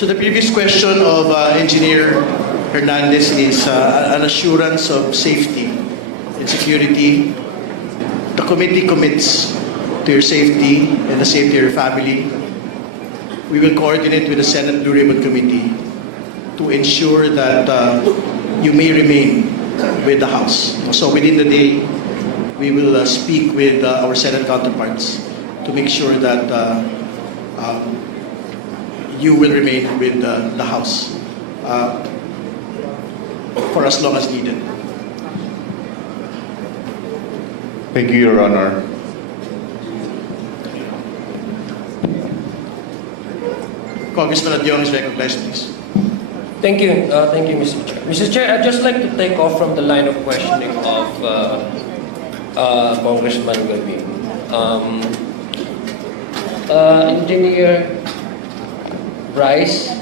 So the previous question of Engineer Hernandez is an assurance of safety and security. The committee commits to your safety and the safety of your family. We will coordinate with the Senate Blue Ribbon Committee to ensure that you may remain with the House. So within the day, we will speak with our Senate counterparts to make sure that you will remain with the House for as long as needed. Thank you, Your Honor. Congressman Adyong is recognized, please. Thank you, Mr. Chair. Mr. Chair, I'd just like to take off from the line of questioning of Congressman Garbin. Engineer Bryce,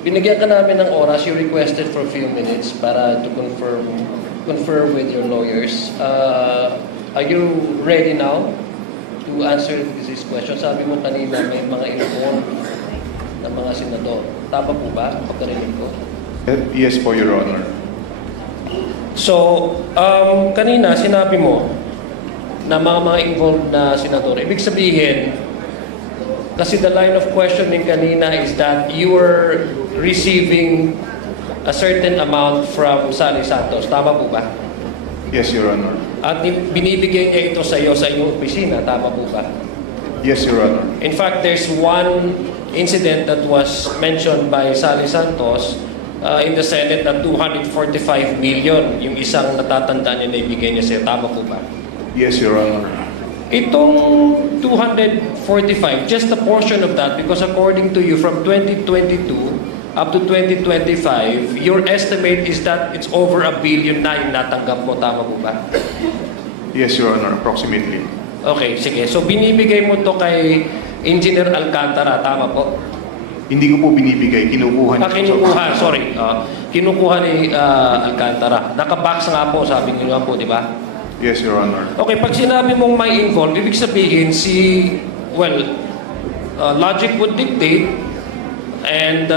binigyan ka namin ng oras. You requested for a few minutes para to confer with your lawyers. Are you ready now to answer this question? Sabi mo kanina may mga inform ng mga senador. Tama po ba? Pagkarinig ko? Yes po, Your Honor. So, kanina sinabi mo na mga involved na senador. Ibig sabihin, kasi the line of questioning kanina is that you were receiving a certain amount from Sally Santos. Tama po ba? Yes, Your Honor. At binibigay niya ito sa iyo sa iyong opisina. Tama po ba? Yes, Your Honor. In fact, there's one incident that was mentioned by Sally Santos in the Senate na 245 million yung isang natatandaan niya na ibigay niya sa'yo. Tama po ba? Yes, Your Honor. Itong 245, just a portion of that, because according to you, from 2022 up to 2025, your estimate is that it's over $1 billion na yung natanggap mo. Tama po ba? Yes, Your Honor. Approximately. Okay, sige. So binibigay mo to kay Engineer Alcantara. Tama po? Hindi ko po binibigay. Kinukuha niya. Kinukuha, sorry. Kinukuha ni Alcantara. Nakabox nga po, sabi niyo nga po, di ba? Yes, Your Honor. Okay, pag sinabi mong may involved, ibig sabihin logic would dictate and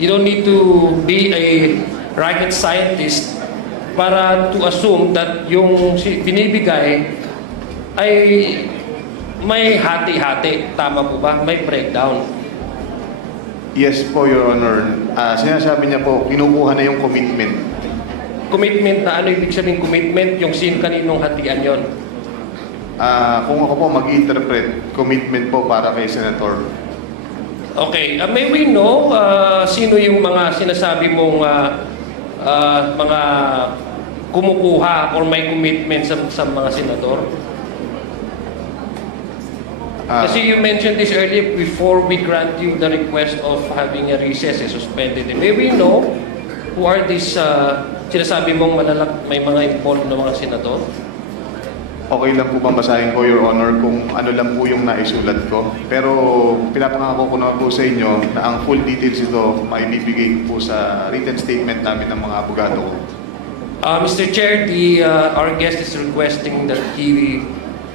you don't need to be a rocket scientist para to assume that yung binibigay ay may hati-hati. Tama po ba? May breakdown. Yes po, Your Honor. Sinasabi niya po, kinukuha na yung commitment. Commitment na ano ibig sabihin commitment? Yung kaninong hatian yon? Kung ako po mag-interpret, commitment po para kay Senator. Okay. May we know sino yung mga sinasabi mong mga kumukuha or may commitment sa mga senador? Kasi you mentioned this earlier before we grant you the request of having a recess suspended. May we know who are these sinasabi mong may mga involved na mga senador? Okay lang po ba basahin ko, Your Honor, kung ano lang po yung naisulat ko. Pero pinapangako ko naman po sa inyo na ang full details ito maibibigay po sa written statement namin ng mga abogado ko. Mr. Chair, our guest is requesting that he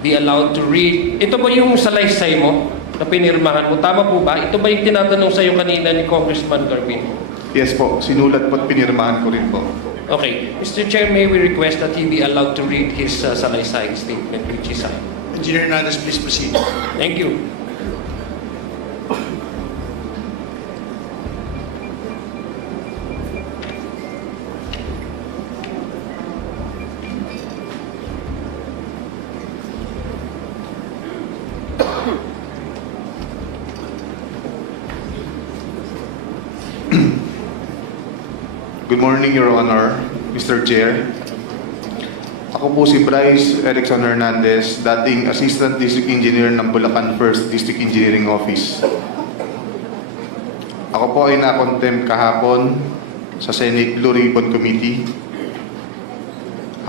be allowed to read. Ito ba yung salaysay mo na pinirmahan mo? Tama po ba? Ito ba yung tinatanong sa'yo kanina ni Congressman Garbin? Yes po, sinulat po at pinirmahan ko rin po. Okay. Mr. Chair, may we request that he be allowed to read his salaysay statement which is signed? Engineer Hernandez, please proceed. Thank you. Good morning, Your Honor, Mr. Chair. Ako po si Bryce Erickson Hernandez, dating Assistant District Engineer ng Bulacan 1st District Engineering Office. Ako po ay na-contempt kahapon sa Senate Blue Ribbon Committee.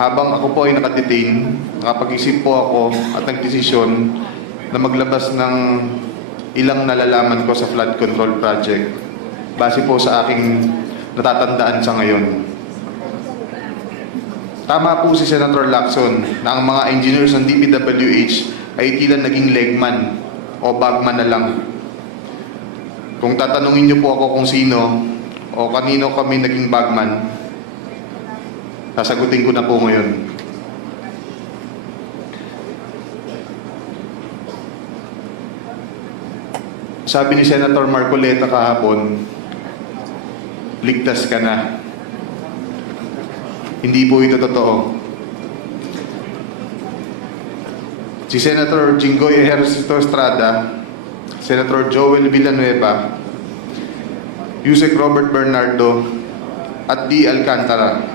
Habang ako po ay nakadetain, nakapag-isip po ako at nagdesisyon na maglabas ng ilang nalalaman ko sa flood control project base po sa aking natatandaan sa ngayon. Tama po si Senator Lacson na ang mga engineers ng DPWH ay tila naging legman o bagman na lang. Kung tatanungin niyo po ako kung sino o kanino kami naging bagman, sasagutin ko na po ngayon. Sabi ni Senator Marcoleta kahapon, ligtas ka na. Hindi po ito totoo. Si Senator Jinggoy Ejercito Estrada, Senator Joel Villanueva, Yusek Robert Bernardo, at D. Alcantara.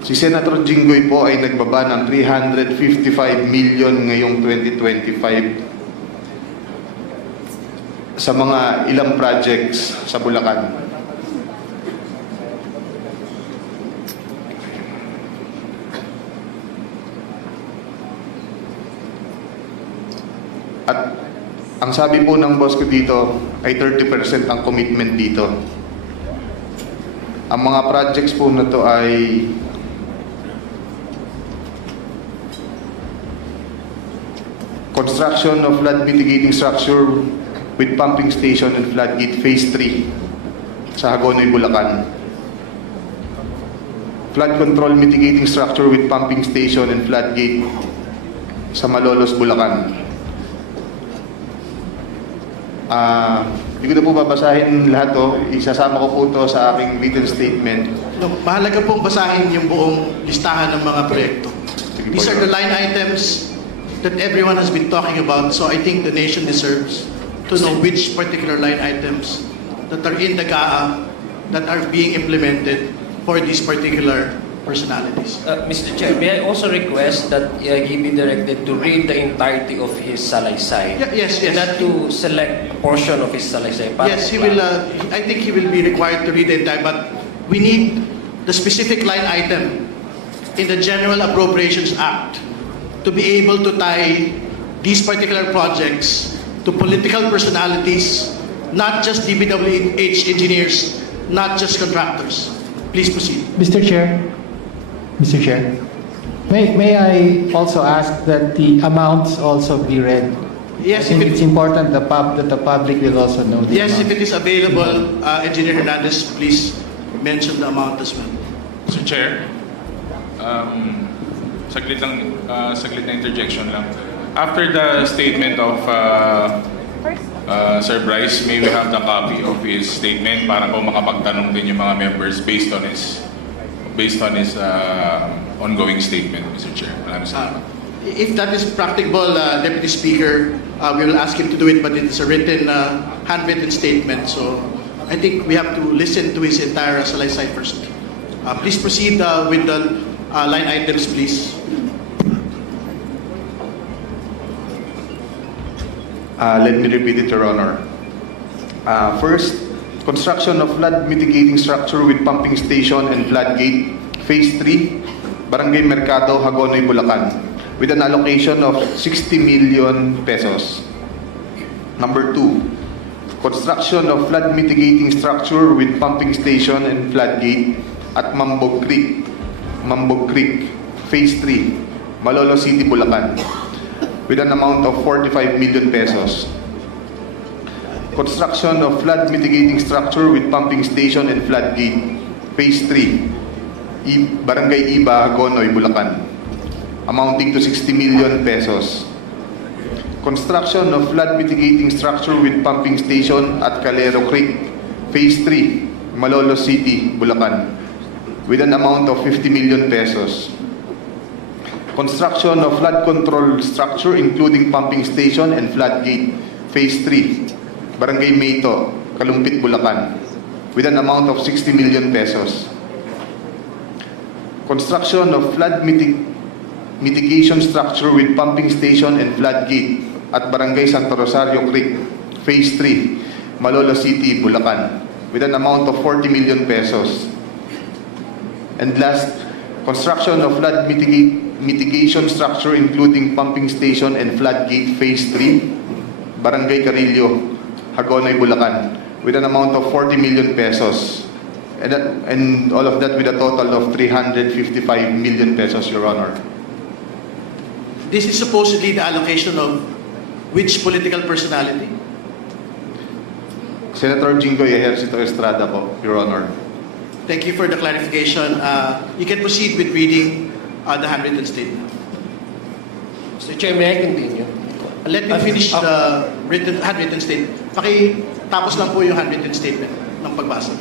Si Senator Jinggoy po ay nagbaba ng 355 million ngayong 2025 sa mga ilang projects sa Bulacan. At ang sabi po ng boss ko dito ay 30% ang commitment dito. Ang mga projects po na to ay construction of flood mitigating structure with pumping station and floodgate phase 3 sa Hagonoy, Bulacan. Flood control mitigating structure with pumping station and floodgate sa Malolos, Bulacan. Hindi ko na po babasahin lahat to. Isasama ko po to sa aking written statement. No, mahalaga pong basahin yung buong listahan ng mga proyekto. Sige po, These are Your the line items that everyone has been talking about, so I think the nation deserves to know which particular line items that are in the GAA that are being implemented for these particular personalities. Mr. Chair, may I also request that he be directed to read the entirety of his salaysay? Yes. Not to select a portion of his salaysay. Yes, he will. I think he will be required to read the entire, but we need the specific line item in the General Appropriations Act to be able to tie these particular projects to political personalities, not just DPWH engineers, not just contractors. Please proceed. Mr. Chair, may I also ask that the amounts also be read? Yes, I think if it's it, important that the public will also know the yes, if amount. it is available, Engineer Hernandez, please mention the amount as well. Mr. Chair, saglit na interjection lang. After the statement of Sir Bryce, may we have the copy of his statement para po makapagtanong din yung mga members based on his ongoing statement, Mr. Chair. Maraming salamat. If that is practicable, Deputy Speaker, we will ask him to do it, but it is a written, handwritten statement. So I think we have to listen to his entire salaysay first. Please proceed with the line items, please. Let me repeat it, Your Honor. First, construction of flood mitigating structure with pumping station and floodgate, phase 3, Barangay Mercado, Hagonoy, Bulacan, with an allocation of 60 million pesos. Number 2, construction of flood mitigating structure with pumping station and floodgate at Mambog Creek, phase 3, Malolo City, Bulacan, with an amount of 45 million pesos. Construction of flood mitigating structure with pumping station and floodgate, phase 3, Barangay Iba, Hagonoy, Bulacan, amounting to 60 million pesos. Construction of flood mitigating structure with pumping station at Calero Creek, phase 3, Malolo City, Bulacan, with an amount of 50 million pesos. Construction of flood control structure including pumping station and floodgate, phase 3, Barangay Mayto, Kalumpit, Bulacan, with an amount of 60 million pesos. Construction of flood mitigation structure with pumping station and floodgate at Barangay Santo Rosario Creek, phase 3, Malolo City, Bulacan, with an amount of 40 million pesos. And last, construction of flood mitigation structure including pumping station and floodgate, phase 3, Barangay Carillo, Hagonoy, Bulacan, with an amount of 40 million pesos. And all of that with a total of 355 million pesos, Your Honor. This is supposedly the allocation of which political personality? Senator Jinggoy Ejercito Estrada po, Your Honor. Thank you for the clarification. You can proceed with reading the handwritten statement. Mr. Chair, may I continue? Let me finish the handwritten statement. Tapos lang po yung handwritten statement ng pagbasa.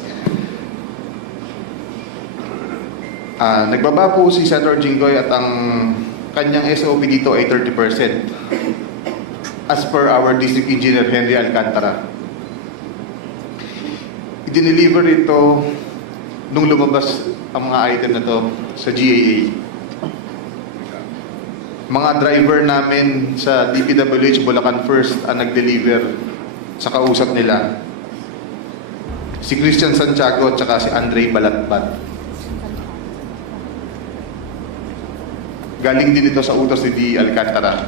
Nagbaba po si Senator Jinggoy at ang kanyang SOP dito ay 30%. As per our District Engineer Henry Alcantara. I-deliver ito nung lumabas ang mga item na to sa GAA. Mga driver namin sa DPWH Bulacan First ang nag-deliver sa kausap nila. Si Christian Santiago at saka si Andre Balatbat. Galing din ito sa utos ni D. Alcantara.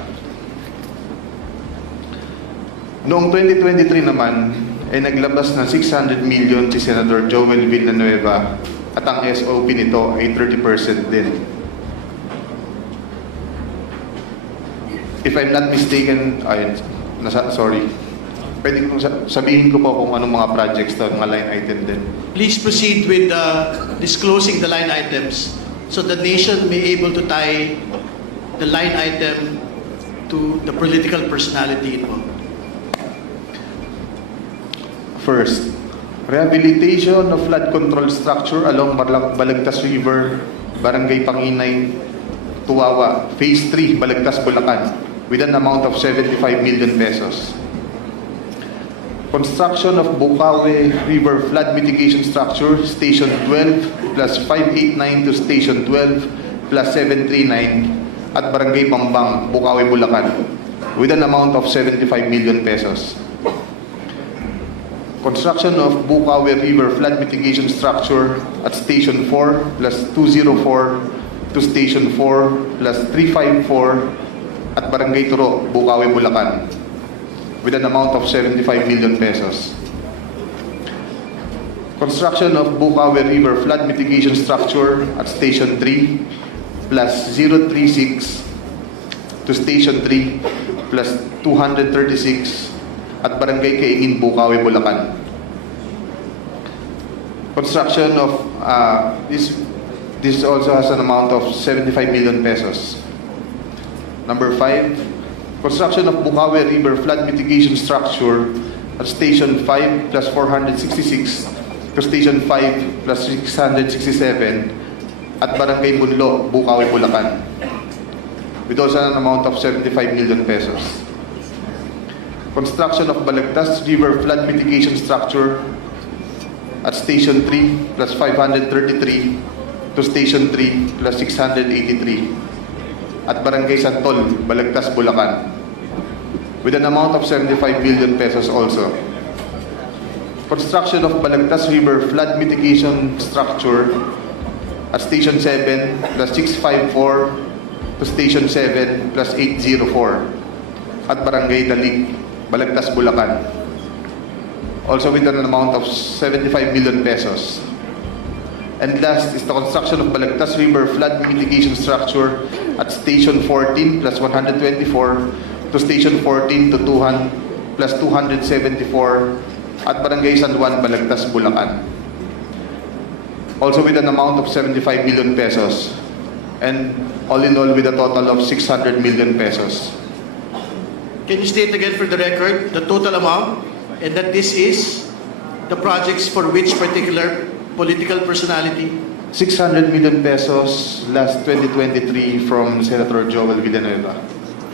Noong 2023 naman, ay naglabas ng 600 million si Senator Joel Villanueva at ang SOP nito ay 30% din. If I'm not mistaken, sorry. Pwede kong sabihin ko po kung anong mga projects to, mga line item din. Please proceed with disclosing the line items so the nation may able to tie the line item to the political personality involved. First, rehabilitation of flood control structure along Balagtas River, Barangay Panginay, Tuwawa, Phase 3, Balagtas, Bulacan, with an amount of 75 million pesos. Construction of Bukawi River Flood Mitigation Structure, Station 12 plus 589 to Station 12 plus 739 at Barangay Bambang, Bukawi, Bulacan, with an amount of 75 million pesos. Construction of Bukawi River Flood Mitigation Structure at Station 4 plus 204 to Station 4 plus 354 at Barangay Turo, Bukawi, Bulacan, with an amount of 75 million pesos. Construction of Bukawi River Flood Mitigation Structure at Station 3 plus 036 to Station 3 plus 236 at Barangay Kaingin, Bukawi, Bulacan. Construction of this also has an amount of 75 million pesos. Number 5, construction of Bukawi River Flood Mitigation Structure at Station 5 plus 466 to Station 5 plus 667 at Barangay Bunlo, Bukawi, Bulacan, with also an amount of 75 million pesos. Construction of Balagtas River Flood Mitigation Structure at Station 3 plus 533 to Station 3 plus 683 at Barangay Santol, Balagtas, Bulacan, with an amount of 75 million pesos also. Construction of Balagtas River Flood Mitigation Structure at Station 7 plus 654 to Station 7 plus 804 at Barangay Dalig, Balagtas, Bulacan, also with an amount of 75 million pesos. And last is the construction of Balagtas River Flood Mitigation Structure at Station 14 plus 124 to Station 14 to 200 plus 274 at Barangay San Juan, Balagtas, Bulacan, also with an amount of 75 million pesos. And all in all with a total of 600 million pesos. Can you state again for the record the total amount and that this is the projects for which particular political personality? 600 million pesos last 2023 from Senator Joel Villanueva.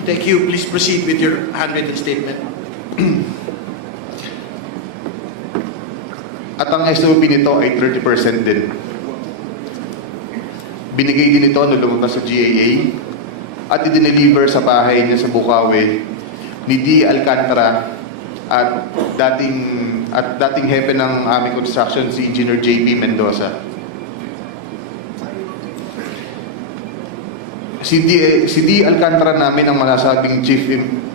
Thank you. Please proceed with your handwritten statement. At ang SOP nito ay 30% din. Binigay din ito nung lumabas sa GAA at i-deliver sa bahay niya sa Bukawi ni D. Alcantara at dating hepe ng aming construction si Engineer JP Mendoza. Si D. Alcantara namin ang masasabing chief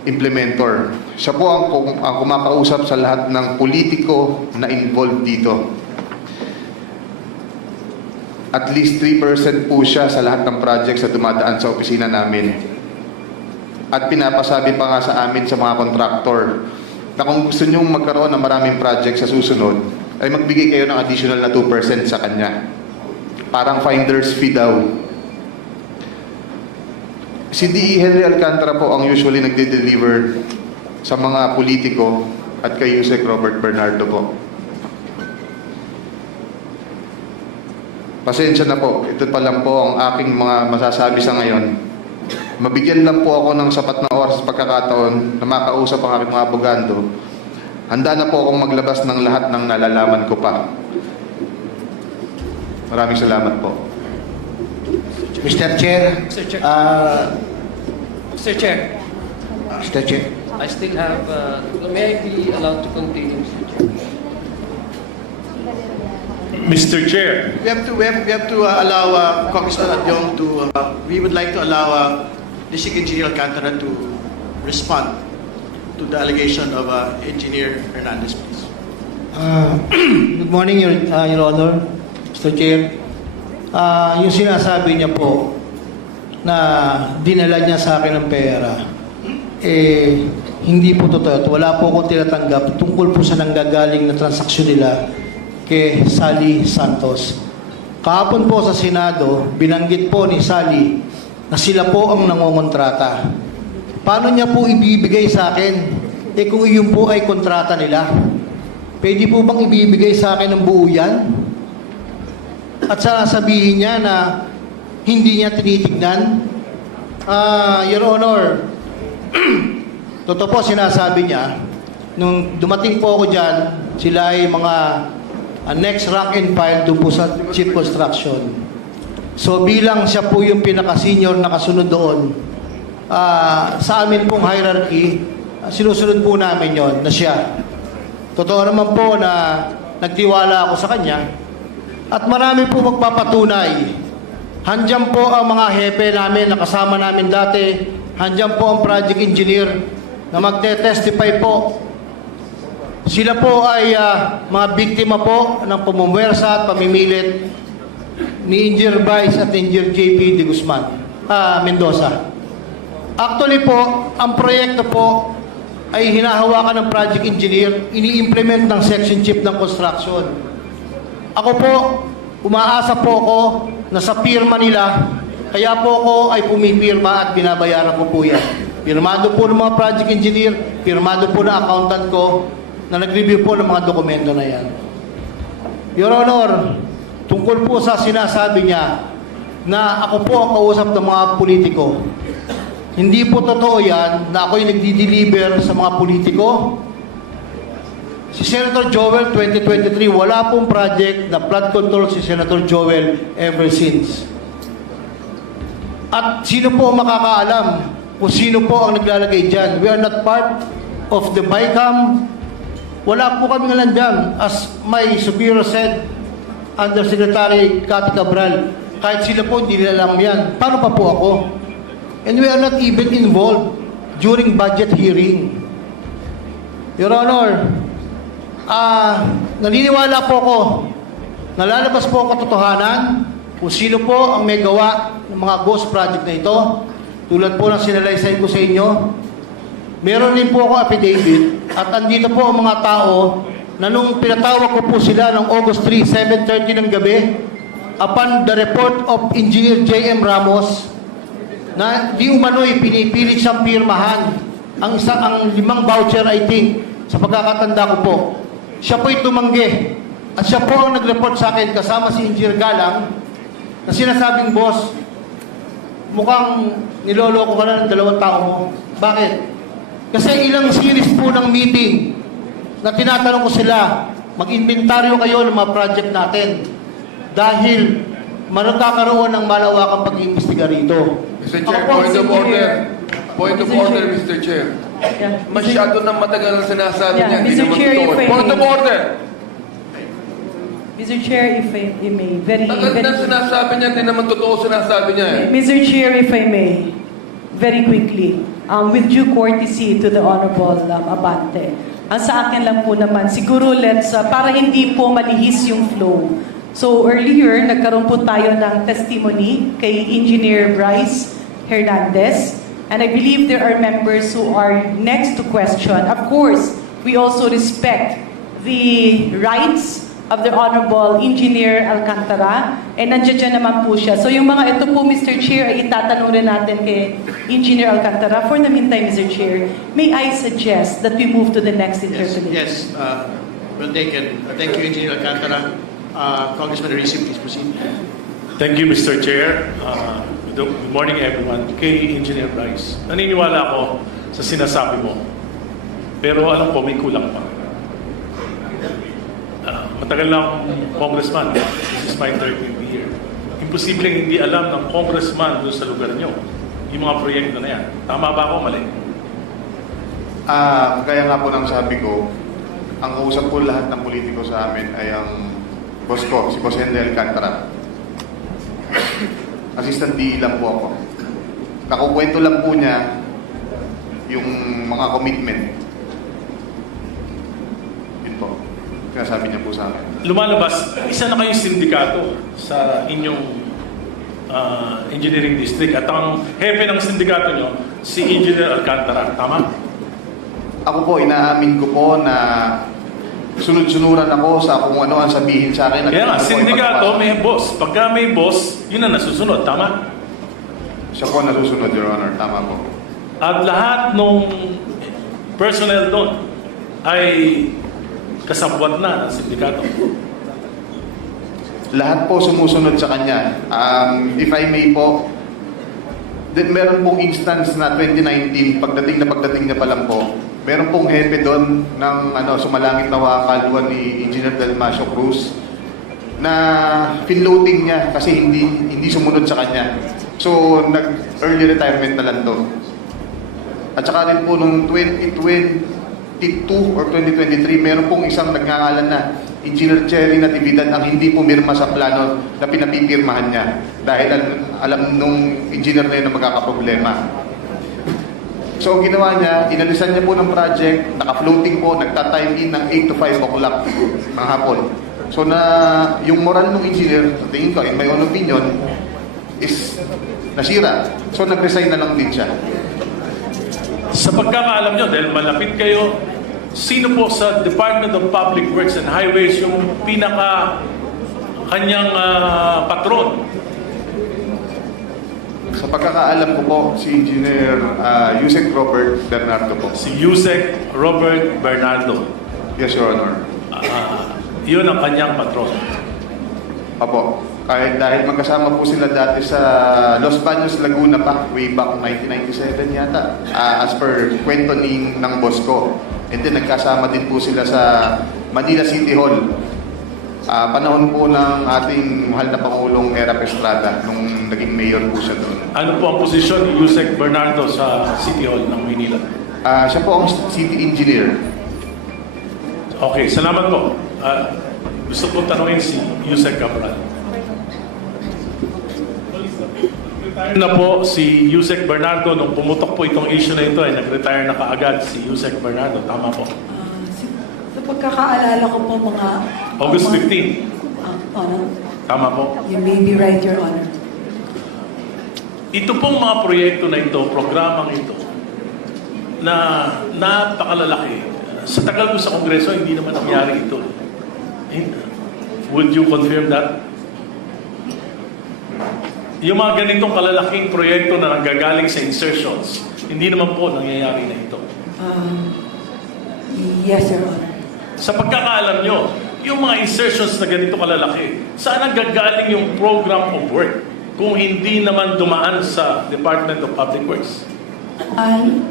implementor. Siya po ang kumakausap sa lahat ng politiko na involved dito. At least 3% po siya sa lahat ng projects na dumadaan sa opisina namin. at pinapasabi pa nga sa amin sa mga kontraktor na kung gusto nyo magkaroon ng maraming project sa susunod, ay magbigay kayo ng additional na 2% sa kanya. Parang finder's fee daw. Si D.E. Henry Alcantara po ang usually nagde-deliver sa mga politiko at kay Yusek Robert Bernardo po. Pasensya na po, ito pa lang po ang aking mga masasabi sa ngayon. Mabigyan lang po ako ng sapat na oras sa pagkakataon na makausap ang aking mga abogado. Handa na po akong maglabas ng lahat ng nalalaman ko pa. Maraming salamat po. Mr. Chair, Mr. Chair. Mr. Chair, Mr. Chair, I still have, may I be allowed to continue, Mr. Chair? Mr. Chair, We have to allow Congressman Adyong to, we would like to allow District Engineer Alcantara to respond to the allegation of Engineer Hernandez, please. good morning, Your Honor, Mr. Chair. Yung sinasabi niya po na dinala niya sa akin ng pera, hindi po totoo. Wala po akong tinatanggap tungkol po sa nanggagaling na transaksyon nila kay Sally Santos. Kahapon po sa Senado, binanggit po ni Sally na sila po ang nangongontrata. Paano niya po ibibigay sa akin? Kung iyon po ay kontrata nila. Pwede po bang ibibigay sa akin ng buo yan? At sasabihin niya na hindi niya tinitignan? Your Honor, totoo po sinasabi niya, nung dumating po ako dyan, sila ay mga next rank and file doon po sa Chief Construction. So bilang siya po yung pinaka-senior na kasunod doon, sa amin pong hierarchy, sinusunod po namin yon na siya. Totoo naman po na nagtiwala ako sa kanya at marami po magpapatunay. Handyan po ang mga hepe namin na kasama namin dati. Handyan po ang project engineer na magte-testify po. Sila po ay mga biktima po ng pamumwersa at pamimilit ni Engineer Bryce at Engineer JP de Guzman, Mendoza. Actually po, ang proyekto po ay hinahawakan ng project engineer, ini-implement ng section chief ng construction. Ako po, umaasa po ako na sa pirma nila, kaya po ako ay pumipirma at binabayaran ko po yan. Pirmado po ng mga project engineer, pirmado po ng accountant ko na nag-review po ng mga dokumento na yan. Your Honor, tungkol po sa sinasabi niya na ako po ang kausap ng mga politiko, hindi po totoo yan na ako'y nagdi-deliver sa mga politiko. Si Senator Joel 2023, wala pong project na flood control si Senator Joel ever since. At sino po ang makakaalam kung sino po ang naglalagay dyan? We are not part of the BICAM. Wala po kami alam dyan. As my superior said, Undersecretary Cathy Cabral, kahit sila po hindi nila alam yan. Paano pa po ako? And we are not even involved during budget hearing. Your Honor, naniniwala po ako, nalalabas po ang katotohanan kung sino po ang may gawa ng mga ghost project na ito. Tulad po ng sinalaysay ko sa inyo, meron din po ako affidavit at andito po ang mga tao na nung pinatawag ko po sila ng August 3, 7:30 ng gabi, upon the report of Engineer J.M. Ramos, na di umano'y pinipilit siyang pirmahan ang 5 voucher, I think, sa pagkakatanda ko po. Siya po'y tumanggi at siya po ang nag-report sa akin kasama si Engineer Galang na sinasabing, boss, mukhang niloloko ka na ng 2 tao mo. Bakit? Kasi ilang series po ng meeting na tinatanong ko sila, mag-inventaryo kayo ng mga project natin dahil magkakaroon ng malawakang pag-iimbestiga rito. Mr. Chair, point of order. Point of order, Mr. Chair. Yeah. Masyado nang matagal ang sinasabi Yeah, niya. Hindi Mr. naman Chair, totoo. if I Point of may. order. Mr. Chair, if I may, Tagal na sinasabi niya, hindi naman totoo sinasabi niya eh. Mr. Chair, if I may, very quickly, with due courtesy to the Honorable Abante, ang sa akin lang po naman, siguro para hindi po malihis yung flow. So earlier, nagkaroon po tayo ng testimony kay Engineer Bryce Hernandez. And I believe there are members who are next to question. Of course, we also respect the rights of the Honorable Engineer Alcantara. And nandiyan dyan naman po siya. So yung mga ito po, Mr. Chair, ay itatanong rin natin kay Engineer Alcantara. For the meantime, Mr. Chair, may I suggest that we move to the next interpellation? Yes, well taken. Thank you, Engineer Alcantara. Congressman Risi, please proceed. Thank you, Mr. Chair. Good morning, everyone. Kay Engineer Bryce, naniniwala ako sa sinasabi mo. Pero alam ko, may kulang pa. Matagal na akong congressman. This is my third year. Imposibleng hindi alam ng congressman doon sa lugar nyo yung mga proyekto na yan. Tama ba ako? Mali? Kaya nga po nang sabi ko, ang kausap po lahat ng politiko sa amin ay ang boss ko, si Boss Henry Alcantara. Assistant DE lang po ako. Kakukwento lang po niya yung mga commitment. Yun po. Kaya sabi niya po sa akin. Lumalabas, isa na kayong sindikato sa inyong engineering district at ang hepe ng sindikato nyo, si Engineer Alcantara. Tama? Ako po, inaamin ko po na sunod-sunuran ako sa kung ano ang sabihin sa akin. Kaya nga, Ako po ay sindikato pagpapasok. may boss. Pagka may boss, yun ang nasusunod. Tama? Siya po ang nasusunod, Your Honor. Tama po. At lahat nung personnel doon ay kasabwat na ng sindikato. Lahat po sumusunod sa kanya. If I may po, meron pong instance na 2019, pagdating na pa lang po, meron pong hepe doon ng sumalangit na wakaluan ni Engineer Dalmasio Cruz na finloading niya kasi hindi sumunod sa kanya. So, early retirement na lang to. At saka rin po nung 2022 or 2023, meron pong isang nagngangalan na Engineer Cherry Natividad ang hindi pumirma sa plano na pinapipirmahan niya dahil alam nung engineer na yun na magkakaproblema. So, ang ginawa niya, inalisan niya po ng project, naka-floating po, nagta-time in ng 8 to 5 o'clock ng hapon. So, yung moral ng engineer, sa tingin ko, in my own opinion, is nasira. So, nag-resign na lang din siya. Sa pagkakaalam nyo, dahil malapit kayo, sino po sa Department of Public Works and Highways yung kanyang patron? Sa pagkakaalam ko po, si Engineer Yusek Robert Bernardo po. Si Yusek Robert Bernardo. Yes, Your Honor. Yun ang kanyang patron. Apo. Kahit dahil magkasama po sila dati sa Los Baños, Laguna pa, way back 1997 yata, as per kwento ng boss ko. And then nagkasama din po sila sa Manila City Hall. Panahon po ng ating mahal na Pangulong Erap Estrada nung naging mayor po siya doon. Ano po ang posisyon ni Yusek Bernardo sa City Hall ng Manila? Siya po ang city engineer. Okay, salamat po. Gusto kong tanungin si Yusek Cabral. Na po si Yusek Bernardo, nung pumutok po itong issue na ito, ay nag-retire na kaagad si Yusek Bernardo. Tama po. Sa pagkakaalala ko po mga... August 15. Honor, Tama po. you may be right, Your Honor. Ito pong mga proyekto na ito, programang ito, na napakalalaki. Sa tagal ko sa Kongreso, hindi naman nangyari ito. Would you confirm that? Yung mga ganitong kalalaking proyekto na nanggagaling sa insertions, hindi naman po nangyayari na ito. Yes, Your Honor. Sa pagkakaalam nyo, yung mga insertions na ganito kalalaki, saan nanggagaling yung program of work kung hindi naman dumaan sa Department of Public Works?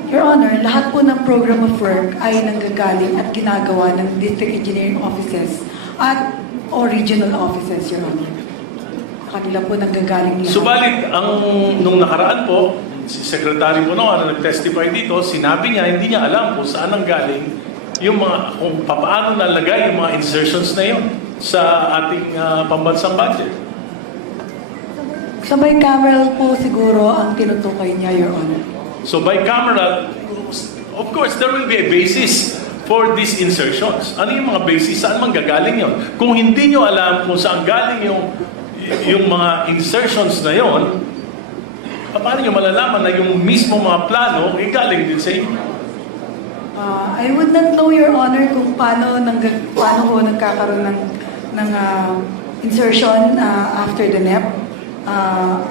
Your Honor, lahat po ng program of work ay nanggagaling at ginagawa ng district engineering offices at or regional offices, Your Honor. Kanila po nanggagaling lahat. Subalit, nung nakaraan po, si Secretary Bonoan na nag-testify dito, sinabi niya, hindi niya alam kung saan nanggaling kung paano nalagay yung mga insertions na yun sa ating pambansang budget. Sa bicameral po siguro ang tinutukoy niya, Your Honor. So bicameral, of course, there will be a basis for these insertions. Ano yung mga basis? Saan manggagaling yun? Kung hindi nyo alam kung saan galing yung mga insertions na yon, paano nyo malalaman na yung mismo mga plano ay galing din sa inyo? I would not know, Your Honor, kung paano ho nagkakaroon ng insertion after the NEP.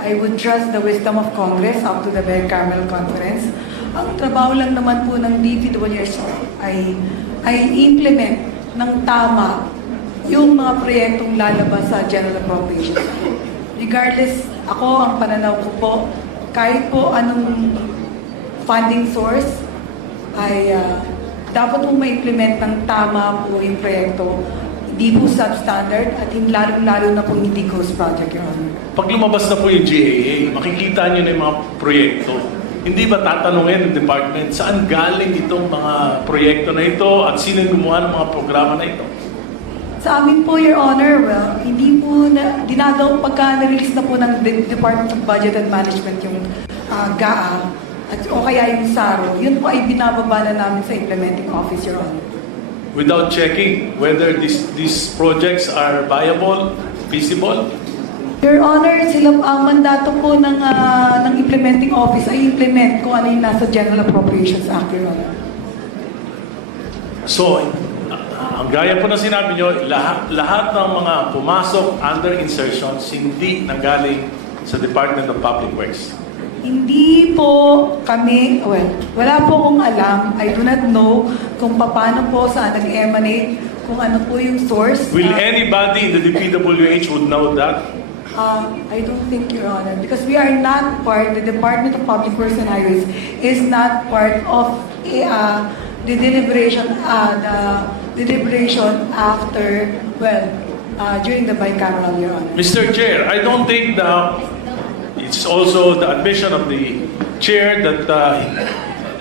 I would trust the wisdom of Congress up to the bicameral conference. Ang trabaho lang naman po ng DPWH ay implement ng tama yung mga proyektong lalabas sa General Appropriations. Regardless, ako, ang pananaw ko po, kahit po anong funding source, ay dapat po ma-implement ng tama po yung proyekto. Hindi po substandard at lalong-lalo na po hindi ghost project, Your Honor. Pag lumabas na po yung GAA, makikita nyo na yung mga proyekto. Hindi ba tatanungin ng department saan galing itong mga proyekto na ito at sino yung gumawa ng mga programa na ito? Sa amin po, Your Honor, well, hindi po dinagaw pagka na-release na po ng Department of Budget and Management yung GAA o kaya yung SARO, yun po ay binababa na namin sa implementing office, Your Honor. Without checking whether these projects are viable, feasible? Your Honor, ang mandato po ng implementing office ay implement kung ano yung nasa General Appropriations Act, Your Honor. So, ang gaya po na sinabi nyo, lahat ng mga pumasok under insertions hindi nanggaling sa Department of Public Works. Hindi po kami, wala po akong alam. I do not know kung paano po saan nag-emanate, kung ano po yung source. Will anybody in the DPWH would know that? I don't think, Your Honor, because we are not part, the Department of Public Works and Highways is not part of the deliberation after, during the bicameral, Your Honor. Mr. Chair, I don't think it's also the admission of the chair that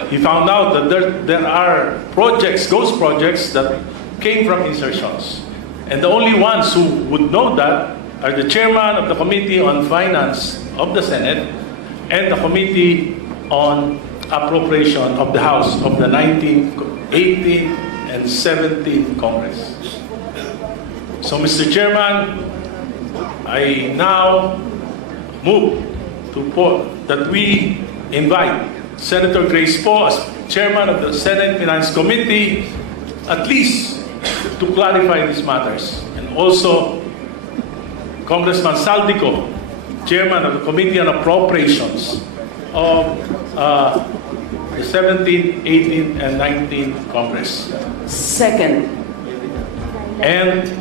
he found out that there are projects, ghost projects that came from insertions. And the only ones who would know that are the chairman of the Committee on Finance of the Senate and the Committee on Appropriation of the House of the 19th, 18th, and 17th Congress. So, Mr. Chairman, I now move that we invite Senator Grace Poe as chairman of the Senate Finance Committee, at least to clarify these matters. And also, Congressman Saldico, chairman of the Committee on Appropriations of the 17th, 18th, and 19th Congress. Second. And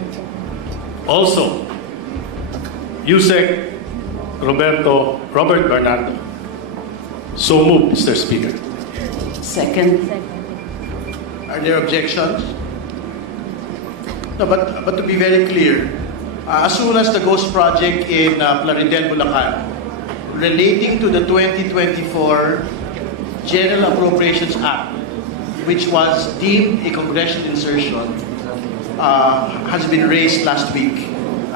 also, Yusek Robert Bernardo. So moved, Mr. Speaker. Second. Are there objections? No, but to be very clear, as soon as the ghost project in Plaridel, Bulacan, relating to the 2024 General Appropriations Act, which was deemed a congressional insertion, has been raised last week.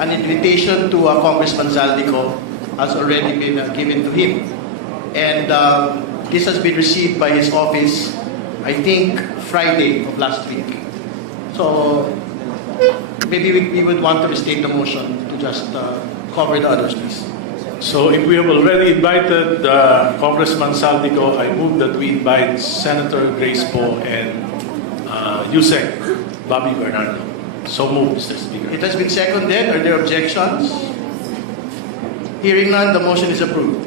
An invitation to Congressman Zaldico has already been given to him. And this has been received by his office, I think, Friday of last week. So maybe we would want to restate the motion to just cover the others, please. So if we have already invited Congressman Saldico, I move that we invite Senator Grace Poe and Yusek Bobby Bernardo. So moved, Mr. Speaker. It has been seconded. Are there objections? Hearing none, the motion is approved.